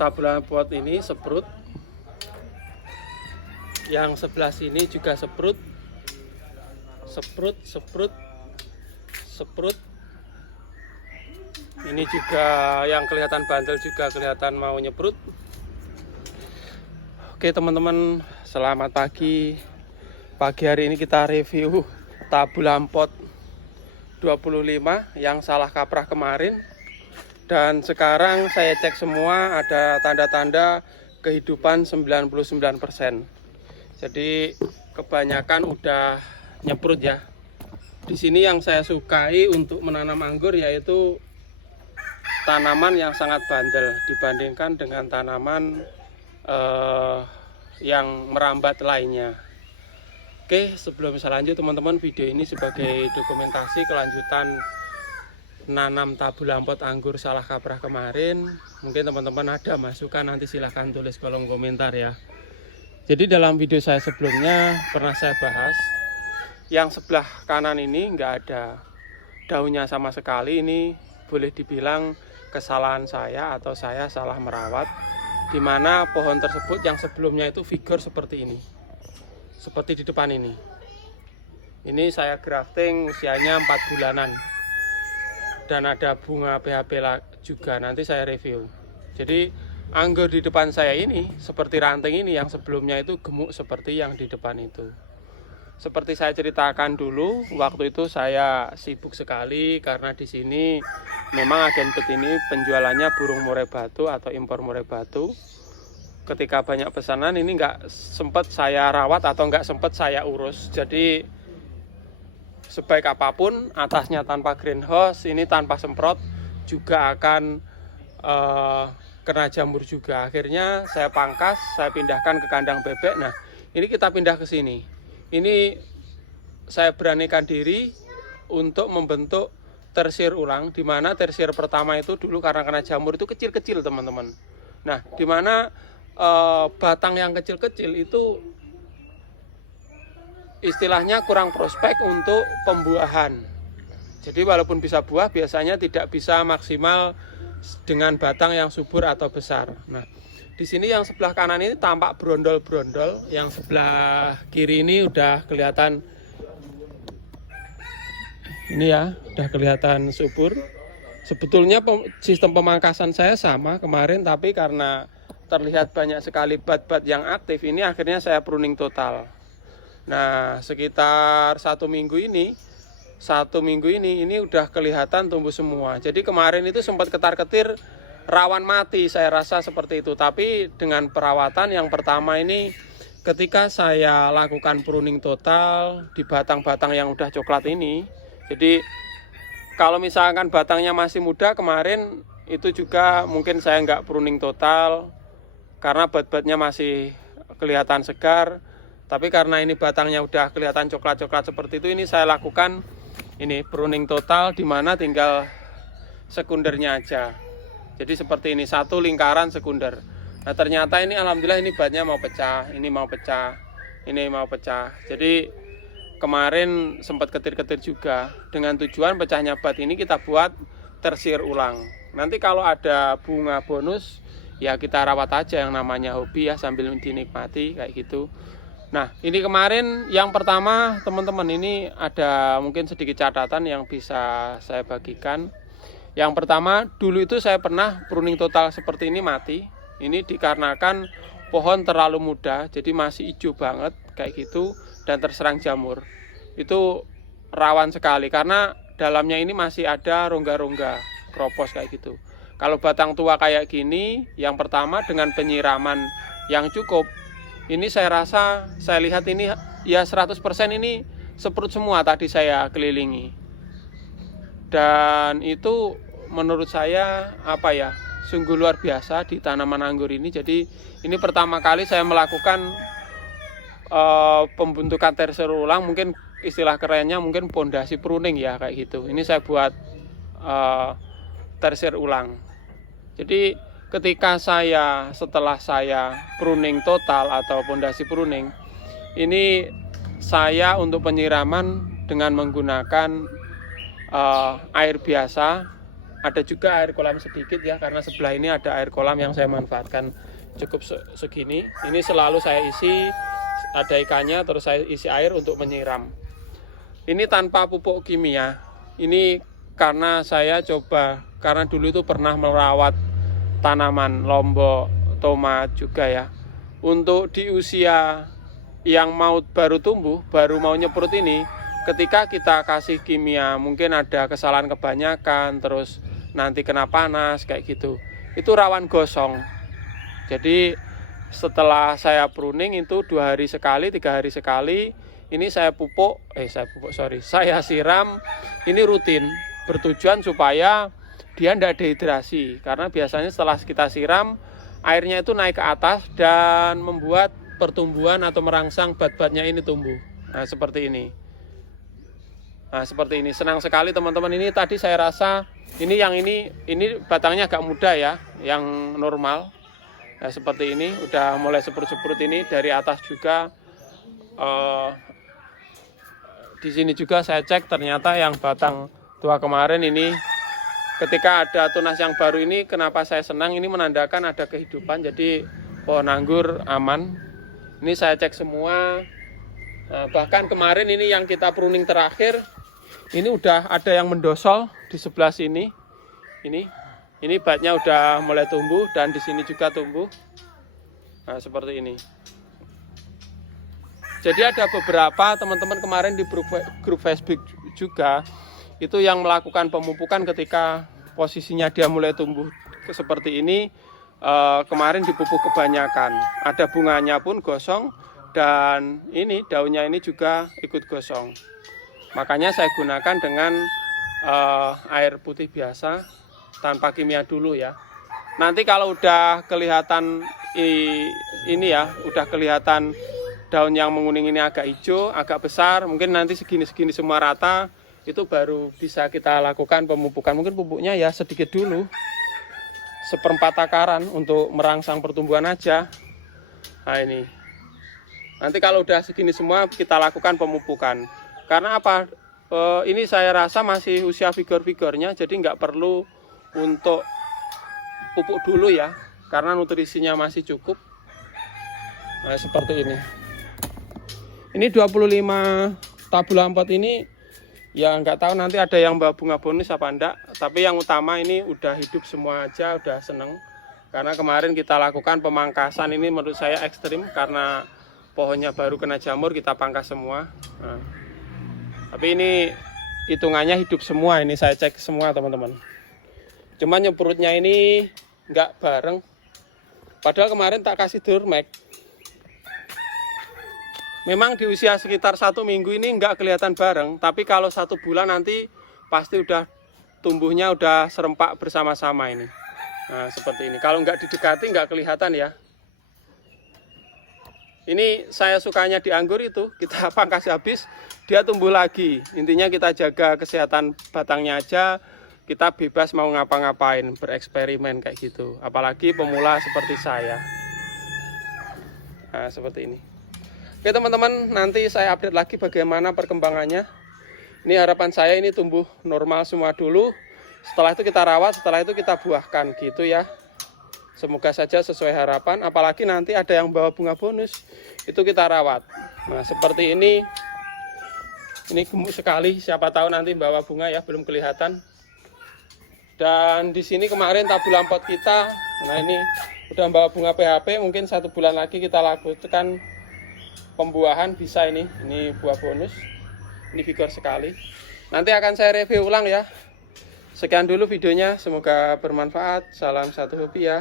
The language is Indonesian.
tabung pot ini seprut, yang sebelah sini juga seprut, ini juga yang kelihatan bandel juga kelihatan mau nyeprut. Oke teman-teman, selamat pagi. Pagi hari ini kita review tabung pot 25 yang salah kaprah kemarin. Dan sekarang saya cek semua ada tanda-tanda kehidupan 99%. Jadi kebanyakan udah nyeprut ya. Di sini yang saya sukai untuk menanam anggur yaitu tanaman yang sangat bandel dibandingkan dengan tanaman yang merambat lainnya. Oke, sebelum saya lanjut teman-teman, video ini sebagai dokumentasi kelanjutan nanam tabung pot anggur salah kaprah kemarin. Mungkin teman-teman ada masukan, nanti silahkan tulis kolom komentar ya. Jadi dalam video saya sebelumnya pernah saya bahas yang sebelah kanan ini nggak ada daunnya sama sekali. Ini boleh dibilang kesalahan saya atau saya salah merawat, dimana pohon tersebut yang sebelumnya itu figur seperti ini, seperti di depan ini. Ini saya grafting usianya 4 bulanan dan ada bunga PHP juga, nanti saya review. Jadi anggur di depan saya ini seperti ranting ini, yang sebelumnya itu gemuk seperti yang di depan itu. Seperti saya ceritakan dulu, waktu itu saya sibuk sekali karena di sini memang agen pet ini penjualannya burung murai batu atau impor murai batu. Ketika banyak pesanan ini nggak sempat saya rawat atau nggak sempat saya urus. Jadi sebaik apapun atasnya tanpa greenhouse, ini tanpa semprot juga akan kena jamur juga. Akhirnya saya pangkas, saya pindahkan ke kandang bebek. Nah ini kita pindah ke sini. Ini saya beranikan diri untuk membentuk tersier ulang, di mana tersier pertama itu dulu karena kena jamur itu kecil-kecil teman-teman. Nah di mana batang yang kecil-kecil itu istilahnya kurang prospek untuk pembuahan. Jadi walaupun bisa buah, biasanya tidak bisa maksimal dengan batang yang subur atau besar. Nah, di sini yang sebelah kanan ini tampak brondol-brondol, yang sebelah kiri ini udah kelihatan ini ya, udah kelihatan subur. Sebetulnya sistem pemangkasan saya sama kemarin, tapi karena terlihat banyak sekali bat-bat yang aktif, ini akhirnya saya pruning total. Nah, sekitar satu minggu ini ini udah kelihatan tumbuh semua. Jadi kemarin itu sempat ketar-ketir rawan mati, saya rasa seperti itu. Tapi dengan perawatan yang pertama ini, ketika saya lakukan pruning total di batang-batang yang udah coklat ini, jadi kalau misalkan batangnya masih muda kemarin itu juga mungkin saya nggak pruning total karena bat-batnya masih kelihatan segar. Tapi karena ini batangnya udah kelihatan coklat-coklat seperti itu, ini saya lakukan ini pruning total, di mana tinggal sekundernya aja. Jadi seperti ini, satu lingkaran sekunder. Nah ternyata ini alhamdulillah ini batnya mau pecah, ini mau pecah, ini mau pecah. Jadi kemarin sempat ketir-ketir juga. Dengan tujuan pecahnya bat ini kita buat tersier ulang. Nanti kalau ada bunga bonus ya kita rawat aja, yang namanya hobi ya, sambil dinikmati kayak gitu. Nah ini kemarin yang pertama teman-teman, ini ada mungkin sedikit catatan yang bisa saya bagikan. Yang pertama, dulu itu saya pernah pruning total seperti ini mati. Ini dikarenakan pohon terlalu muda, jadi masih hijau banget kayak gitu, dan terserang jamur. Itu rawan sekali karena dalamnya ini masih ada rongga-rongga kropos kayak gitu. Kalau batang tua kayak gini, yang pertama dengan penyiraman yang cukup, ini saya rasa, saya lihat ini ya 100% ini seprut semua tadi saya kelilingi. Dan itu menurut saya apa ya, sungguh luar biasa di tanaman anggur ini. Jadi ini pertama kali saya melakukan pembentukan tersier ulang, mungkin istilah kerennya mungkin pondasi pruning ya kayak gitu. Ini saya buat tersier ulang. Jadi ketika setelah saya pruning total atau pondasi pruning, ini saya untuk penyiraman dengan menggunakan air biasa ada juga air kolam sedikit ya, karena sebelah ini ada air kolam yang saya manfaatkan cukup segini. Ini selalu saya isi, ada ikannya, terus saya isi air untuk menyiram. Ini tanpa pupuk kimia. Ini karena saya coba, karena dulu itu pernah merawat tanaman lombok, tomat juga ya. Untuk di usia yang mau baru tumbuh, baru mau nyeprut ini, ketika kita kasih kimia, mungkin ada kesalahan kebanyakan, terus nanti kena panas kayak gitu. Itu rawan gosong. Jadi setelah saya pruning itu 2 hari sekali, 3 hari sekali, ini saya saya siram ini rutin, bertujuan supaya dia tidak dehidrasi, karena biasanya setelah kita siram airnya itu naik ke atas dan membuat pertumbuhan atau merangsang bat-batnya ini tumbuh. Nah, seperti ini. Nah, seperti ini. Senang sekali teman-teman. Ini tadi saya rasa ini batangnya agak muda ya, yang normal. Nah, seperti ini udah mulai seprut-seprut ini dari atas juga. Di sini juga saya cek, ternyata yang batang tua kemarin ini, ketika ada tunas yang baru ini, kenapa saya senang, ini menandakan ada kehidupan. Jadi pohon anggur aman. Ini saya cek semua. Nah, bahkan kemarin ini yang kita pruning terakhir, ini udah ada yang mendosol di sebelah sini. Ini batnya udah mulai tumbuh, dan di sini juga tumbuh. Nah, seperti ini. Jadi ada beberapa teman-teman kemarin di grup Facebook juga itu yang melakukan pemupukan ketika posisinya dia mulai tumbuh seperti ini. Kemarin dipupuk kebanyakan, ada bunganya pun gosong, dan ini daunnya ini juga ikut gosong. Makanya saya gunakan dengan air putih biasa tanpa kimia dulu ya. Nanti kalau udah kelihatan ini ya, udah kelihatan daun yang menguning ini agak hijau, agak besar, mungkin nanti segini-segini semua rata, itu baru bisa kita lakukan pemupukan. Mungkin pupuknya ya sedikit dulu, 1/4 takaran untuk merangsang pertumbuhan aja. Nah, ini nanti kalau udah segini semua kita lakukan pemupukan. Karena apa? Ini saya rasa masih usia vigor-vigornya, jadi nggak perlu untuk pupuk dulu ya, karena nutrisinya masih cukup. Nah, seperti ini. Ini 25 tabula 4 ini ya nggak tahu nanti ada yang bawa bunga bonus apa enggak, tapi yang utama ini udah hidup semua aja, udah seneng. Karena kemarin kita lakukan pemangkasan, ini menurut saya ekstrim karena pohonnya baru kena jamur, kita pangkas semua. Nah, tapi ini hitungannya hidup semua, ini saya cek semua teman-teman. Cuman nyemprutnya ini nggak bareng, padahal kemarin tak kasih Durmax. Memang di usia sekitar 1 minggu ini nggak kelihatan bareng, tapi kalau 1 bulan nanti pasti udah tumbuhnya udah serempak bersama-sama ini. Nah, seperti ini. Kalau nggak didekati nggak kelihatan ya. Ini saya sukanya di anggur itu, kita pangkas habis, dia tumbuh lagi. Intinya kita jaga kesehatan batangnya aja, kita bebas mau ngapa-ngapain, bereksperimen kayak gitu. Apalagi pemula seperti saya. Nah, seperti ini. Oke teman-teman, nanti saya update lagi bagaimana perkembangannya. Ini harapan saya ini tumbuh normal semua dulu. Setelah itu kita rawat, setelah itu kita buahkan gitu ya. Semoga saja sesuai harapan, apalagi nanti ada yang bawa bunga bonus, itu kita rawat. Nah, seperti ini gemuk sekali, siapa tahu nanti bawa bunga ya, belum kelihatan. Dan di sini kemarin tabula 4 kita, nah ini udah bawa bunga PHP, mungkin 1 bulan lagi kita lakukan pembuahan bisa ini buah bonus. Ini vigor sekali. Nanti akan saya review ulang ya. Sekian dulu videonya, semoga bermanfaat. Salam satu hobi ya.